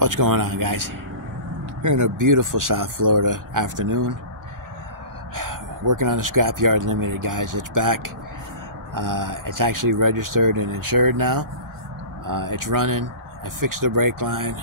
What's going on, guys? We're in a beautiful South Florida afternoon. Working on the Scrapyard Limited, guys. It's back. It's actually registered and insured now. It's running. I fixed the brake line,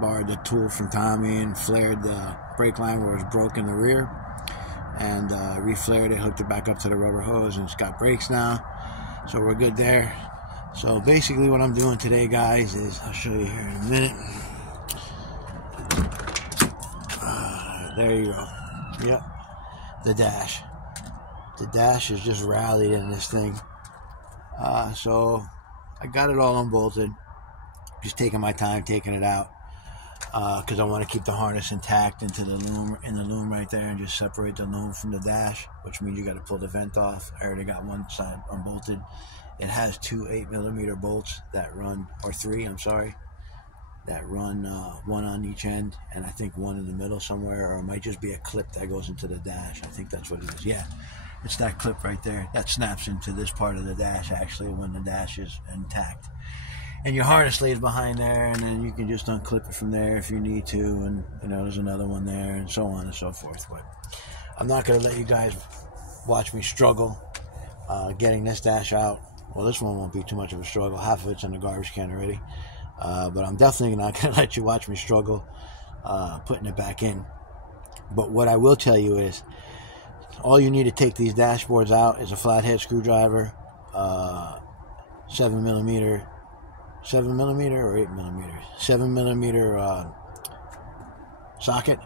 borrowed the tool from Tommy and flared the brake line where it was broke in the rear, and reflared it, hooked it back up to the rubber hose, and it's got brakes now. So we're good there. So basically what I'm doing today, guys, is I'll show you here in a minute. There you go. Yep. The dash. The dash is just rallied in this thing. So I got it all unbolted. Just taking my time taking it out. Because I want to keep the harness intact into the loom, in the loom right there, and just separate the loom from the dash, which means you got to pull the vent off. I already got one side unbolted. It has two 8mm bolts that run, or three, I'm sorry, that run one on each end, and I think one in the middle somewhere, or it might just be a clip that goes into the dash. I think that's what it is. Yeah, it's that clip right there that snaps into this part of the dash, actually, when the dash is intact. And your harness lays behind there, and then you can just unclip it from there if you need to, and you know, there's another one there, and so on and so forth. But I'm not going to let you guys watch me struggle getting this dash out. Well, this one won't be too much of a struggle. Half of it's in the garbage can already. But I'm definitely not going to let you watch me struggle putting it back in. But what I will tell you is, all you need to take these dashboards out is a flathead screwdriver, 7mm or 8mm? 7mm socket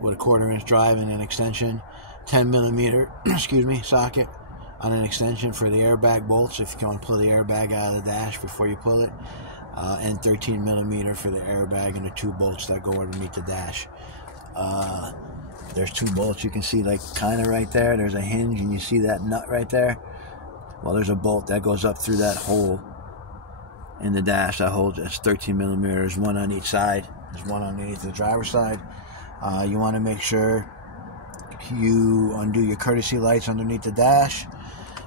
with a 1/4" drive and an extension, 10mm socket on an extension for the airbag bolts if you want to pull the airbag out of the dash before you pull it, and 13mm for the airbag and the two bolts that go underneath the dash. There's two bolts you can see, like kind of right there. There's a hinge, and you see that nut right there. Well, there's a bolt that goes up through that hole in the dash that holds it's 13mm. There's one on each side. There's one underneath the driver's side. You want to make sure you undo your courtesy lights underneath the dash.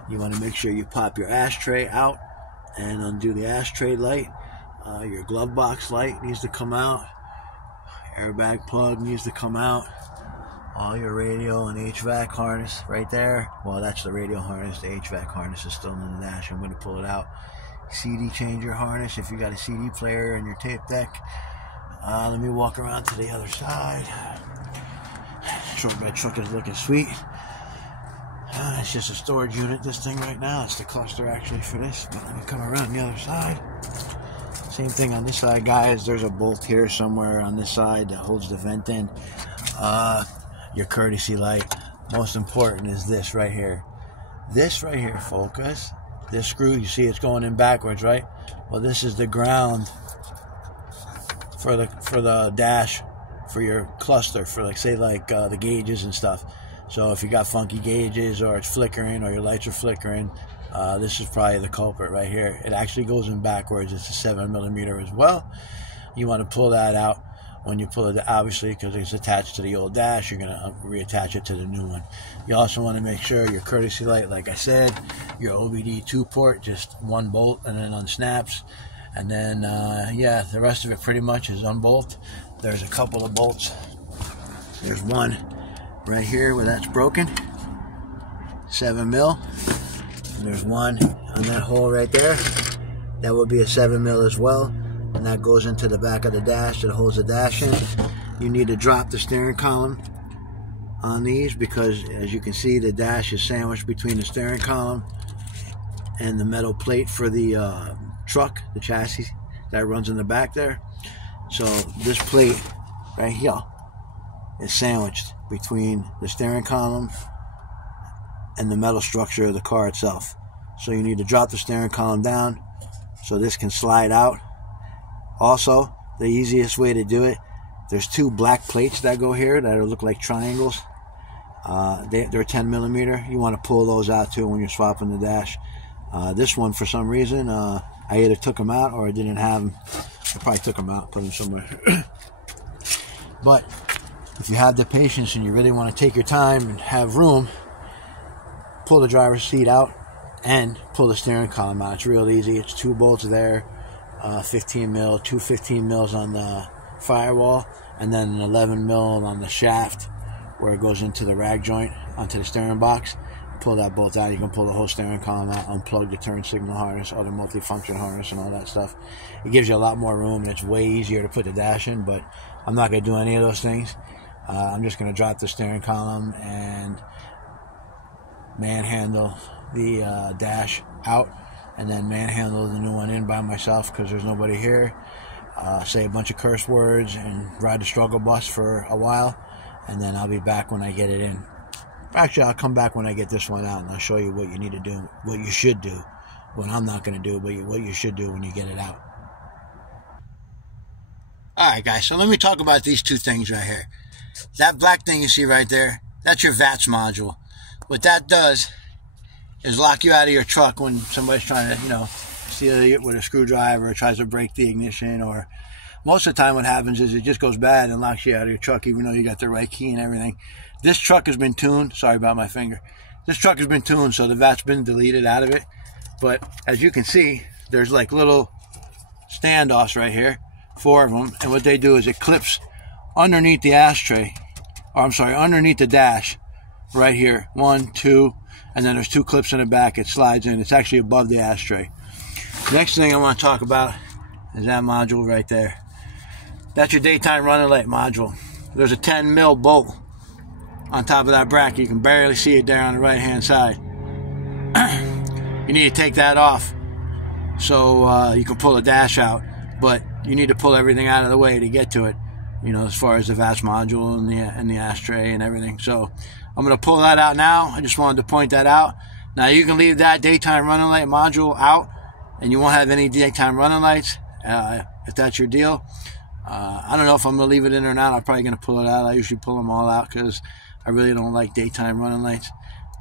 You want to make sure you pop your ashtray out and undo the ashtray light. Your glove box light needs to come out. Airbag plug needs to come out. All your radio and HVAC harness right there. Well, that's the radio harness. The HVAC harness is still in the dash. I'm going to pull it out. CD changer harness if you got a CD player in your tape deck. Let me walk around to the other side. My truck is looking sweet. It's just a storage unit, this thing right now. It's the cluster actually for this. But let me come around the other side. Same thing on this side, guys. There's a bolt here somewhere on this side that holds the vent in. Your courtesy light. Most important is this right here. This right here, focus. This screw, you see it's going in backwards, right? Well, this is the ground for the dash, for your cluster, for like, say, like the gauges and stuff. So if you got funky gauges, or it's flickering, or your lights are flickering, this is probably the culprit right here. It actually goes in backwards. It's a 7mm as well. You want to pull that out. When you pull it, obviously, because it's attached to the old dash, you're going to reattach it to the new one. You also want to make sure your courtesy light, like I said, your OBD2 port, just one bolt and then unsnaps. And then, yeah, the rest of it pretty much is unbolt. There's a couple of bolts. There's one right here where that's broken, 7mm. And there's one on that hole right there. That will be a 7mm as well. And that goes into the back of the dash that holds the dash in. You need to drop the steering column on these, because as you can see, the dash is sandwiched between the steering column and the metal plate for the truck, the chassis that runs in the back there. So this plate right here is sandwiched between the steering column and the metal structure of the car itself. So you need to drop the steering column down so this can slide out. Also, the easiest way to do it, there's two black plates that go here that look like triangles. They're 10mm. You want to pull those out too when you're swapping the dash. This one, for some reason, I either took them out or I didn't have them. I probably took them out, put them somewhere. But if you have the patience and you really want to take your time and have room, pull the driver's seat out and pull the steering column out. It's real easy. It's two bolts there. 15 mil, two 15 mils on the firewall, and then an 11 mil on the shaft where it goes into the rag joint, onto the steering box. Pull that bolt out. You can pull the whole steering column out, unplug the turn signal harness, other multi-function harness, and all that stuff. It gives you a lot more room, and it's way easier to put the dash in, but I'm not going to do any of those things. I'm just going to drop the steering column and manhandle the dash out, and then manhandle the new one in by myself because there's nobody here. Say a bunch of curse words and ride the struggle bus for a while, and then I'll be back when I get it in. Actually, I'll come back when I get this one out, and I'll show you what you need to do, what you should do, what I'm not going to do, but what you should do when you get it out. Alright guys, so let me talk about these two things right here. That black thing you see right there, that's your VATS module. What that does is lock you out of your truck when somebody's trying to, you know, steal it with a screwdriver or tries to break the ignition, or most of the time what happens is it just goes bad and locks you out of your truck even though you got the right key and everything. This truck has been tuned, sorry about my finger. This truck has been tuned, so the VAT's been deleted out of it. But as you can see, there's like little standoffs right here, 4 of them, and what they do is it clips underneath the ashtray, or I'm sorry, underneath the dash right here. 1, 2, and then there's 2 clips in the back. It slides in. It's actually above the ashtray. Next thing I want to talk about is that module right there. That's your daytime running light module. There's a 10 mil bolt on top of that bracket. You can barely see it there on the right hand side. You need to take that off so you can pull the dash out, but you need to pull everything out of the way to get to it, you know, as far as the VATS module and the ashtray and everything. So I'm going to pull that out now. I just wanted to point that out. Now you can leave that daytime running light module out and you won't have any daytime running lights if that's your deal. I don't know if I'm going to leave it in or not. I'm probably going to pull it out. I usually pull them all out because I really don't like daytime running lights.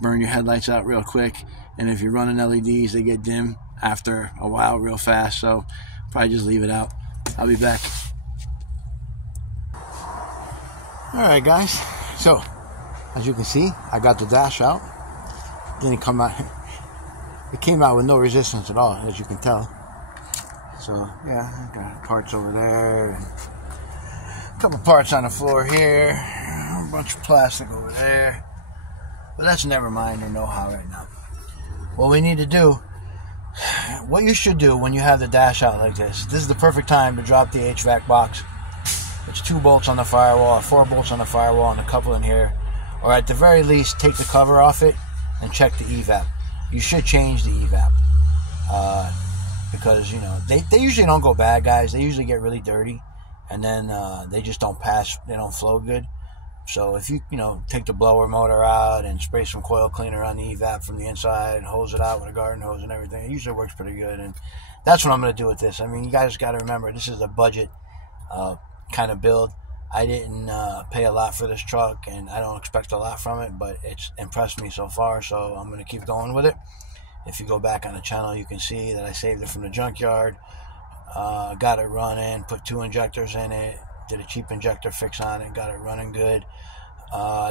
Burn your headlights out real quick, and if you're running LEDs, they get dim after a while real fast, so probably just leave it out. I'll be back. Alright guys, so as you can see, I got the dash out. Didn't come out, it came out with no resistance at all, as you can tell. So yeah, I got parts over there, and a couple parts on the floor here, a bunch of plastic over there, but that's never mind or no how right now. What we need to do, what you should do when you have the dash out like this is the perfect time to drop the HVAC box. It's 2 bolts on the firewall, 4 bolts on the firewall, and a couple in here, or at the very least take the cover off it and check the evap. You should change the evap because, you know, they usually don't go bad, guys. They usually get really dirty, and then they just don't pass, they don't flow good. So if you take the blower motor out and spray some coil cleaner on the evap from the inside and hose it out with a garden hose and everything, it usually works pretty good. And that's what I'm going to do with this. I mean, you guys got to remember, this is a budget kind of build. I didn't pay a lot for this truck, and I don't expect a lot from it, but it's impressed me so far, so I'm going to keep going with it. If you go back on the channel, you can see that I saved it from the junkyard, got it running, put 2 injectors in it, did a cheap injector fix on it, got it running good.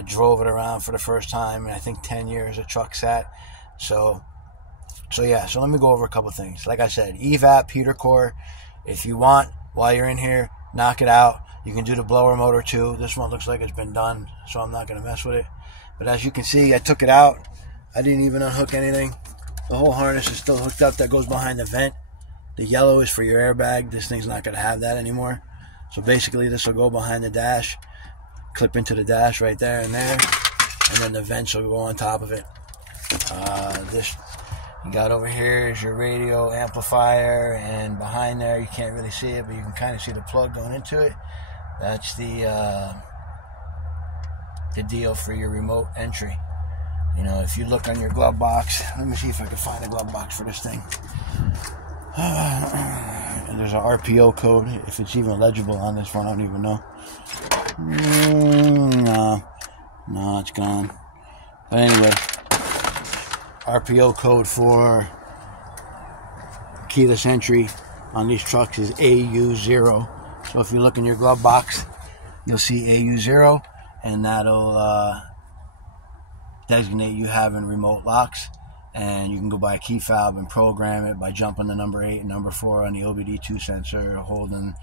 Drove it around for the first time in I think 10 years the truck sat. So yeah, so let me go over a couple things. Like I said, evap, heater core. If you want, while you're in here, knock it out. You can do the blower motor too. This one looks like it's been done, so I'm not going to mess with it. But as you can see, I took it out. I didn't even unhook anything. The whole harness is still hooked up. That goes behind the vent. The yellow is for your airbag. This thing's not going to have that anymore. So basically this will go behind the dash, clip into the dash right there and there, and then the vents will go on top of it. This you got over here is your radio amplifier, and behind there you can't really see it, but you can kind of see the plug going into it. That's the deal for your remote entry. You know, if you look on your glove box, let me see if I can find a glove box for this thing. And there's an RPO code, if it's even legible on this one, I don't even know. No, it's gone. But anyway, RPO code for keyless entry on these trucks is AU0. So if you look in your glove box, you'll see AU0, and that'll designate you having remote locks. and you can go buy a key fob and program it by jumping the number 8 and number 4 on the OBD2 sensor, holding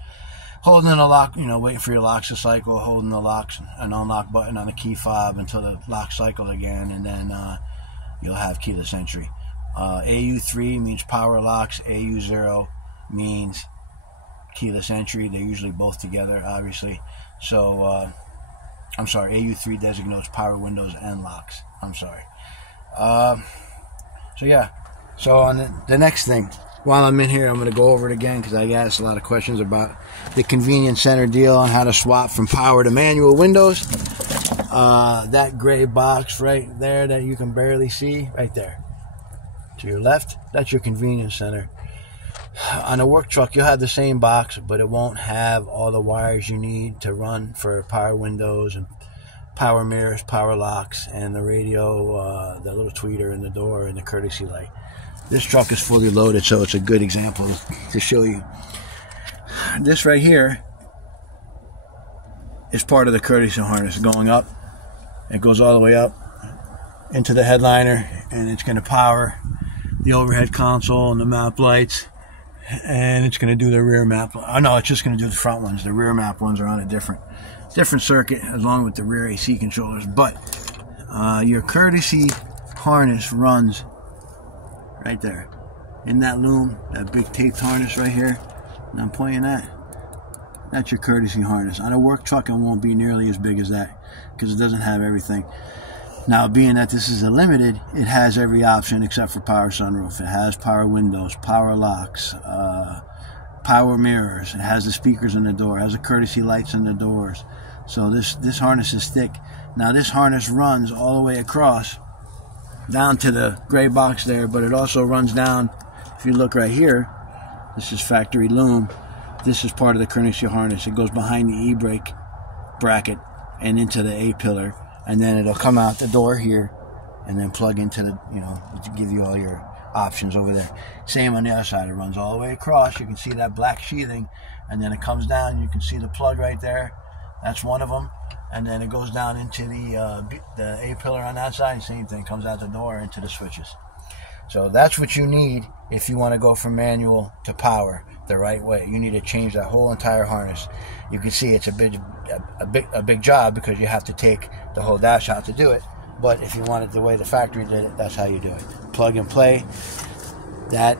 the lock, waiting for your locks to cycle, holding the locks and unlock button on the key fob until the lock cycle again, and then you'll have keyless entry. AU3 means power locks, AU0 means keyless entry. They're usually both together, obviously. So I'm sorry, AU3 designates power windows and locks. I'm sorry. So yeah, so on the next thing, while I'm in here, I'm going to go over it again because I got asked a lot of questions about the convenience center deal on how to swap from power to manual windows. That gray box right there that you can barely see, right there to your left, that's your convenience center. On a work truck, you'll have the same box, but it won't have all the wires you need to run for power windows and power mirrors, power locks, and the radio, the little tweeter in the door, and the courtesy light. This truck is fully loaded, so it's a good example to show you. This right here is part of the courtesy harness going up. It goes all the way up into the headliner, and it's going to power the overhead console and the map lights, and it's going to do the rear map. Oh no, it's just going to do the front ones. The rear map ones are on a different circuit, along with the rear AC controllers. But your courtesy harness runs right there in that loom, that big taped harness right here. And I'm pointing at. That's your courtesy harness. On a work truck, it won't be nearly as big as that because it doesn't have everything. Now, being that this is a limited, it has every option except for power sunroof. It has power windows, power locks, power mirrors. It has the speakers in the door. It has the courtesy lights in the doors. So this harness is thick. Now, this harness runs all the way across down to the gray box there, but it also runs down. If you look right here, this is factory loom. This is part of the courtesy harness. It goes behind the e-brake bracket and into the A-pillar. And then it'll come out the door here and then plug into the, to give you all your options over there. Same on the other side. It runs all the way across. You can see that black sheathing, and then it comes down. You can see the plug right there. That's one of them. And then it goes down into the A-pillar on that side. Same thing. Comes out the door into the switches. So that's what you need if you want to go from manual to power the right way. You need to change that whole entire harness. You can see it's a big job because you have to take the whole dash out to do it. But if you want it the way the factory did it, that's how you do it. Plug and play. That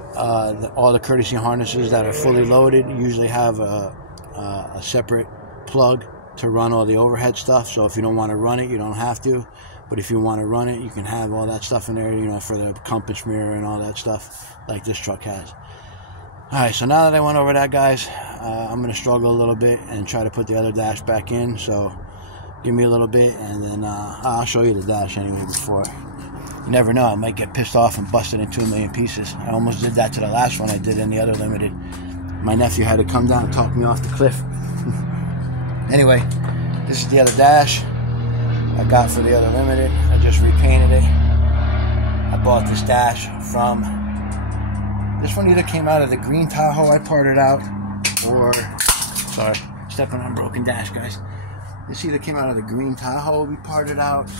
all the courtesy harnesses that are fully loaded usually have a separate plug to run all the overhead stuff. So if you don't want to run it, you don't have to. But if you want to run it, you can have all that stuff in there, for the compass mirror and all that stuff like this truck has. Alright, so now that I went over that, guys, I'm going to struggle a little bit and try to put the other dash back in. So give me a little bit, and then I'll show you the dash anyway before. You never know, I might get pissed off and bust it in 2 million pieces. I almost did that to the last one I did in the other limited. My nephew had to come down and talk me off the cliff. Anyway, this is the other dash I got for the other limited. I just repainted it. I bought this dash from, this one either came out of the green Tahoe I parted out, or, sorry, stepping on broken dash, guys. This either came out of the green Tahoe we parted out,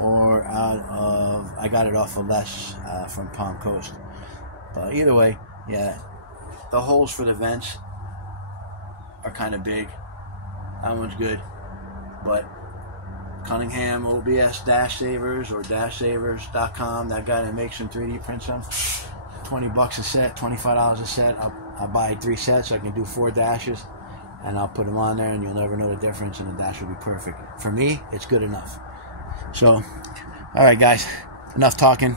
or out of, I got it off of Les from Palm Coast. But either way, yeah, the holes for the vents are kind of big. That one's good, but Cunningham OBS Dash Savers or DashSavers.com, that guy that makes them 3D prints them, $20 a set, $25 a set. I'll buy 3 sets. I can do 4 dashes, and I'll put them on there, and you'll never know the difference, and the dash will be perfect. For me, it's good enough. So, all right, guys, enough talking.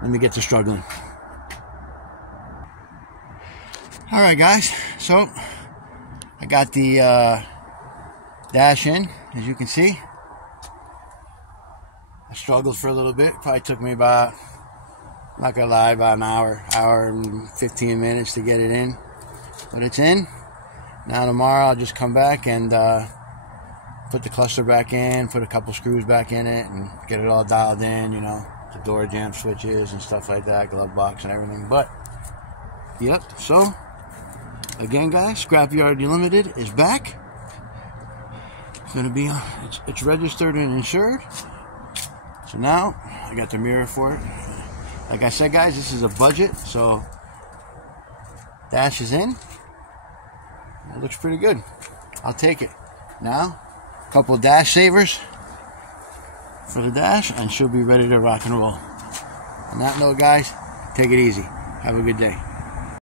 Let me get to struggling. All right, guys, so I got the dash in, as you can see. I struggled for a little bit. Probably took me about, I'm not gonna lie, about an hour and 15 minutes to get it in. But it's in. Now tomorrow I'll just come back and put the cluster back in, put a couple screws back in it, and get it all dialed in, the door jamb switches and stuff like that, glove box and everything. But, yep, so, again, guys, Scrapyard Limited is back. It's going to be, it's registered and insured. So now, I got the mirror for it. Like I said, guys, this is a budget, so dash is in. It looks pretty good. I'll take it. Now, a couple of dash savers for the dash, and she'll be ready to rock and roll. On that note, guys, take it easy. Have a good day.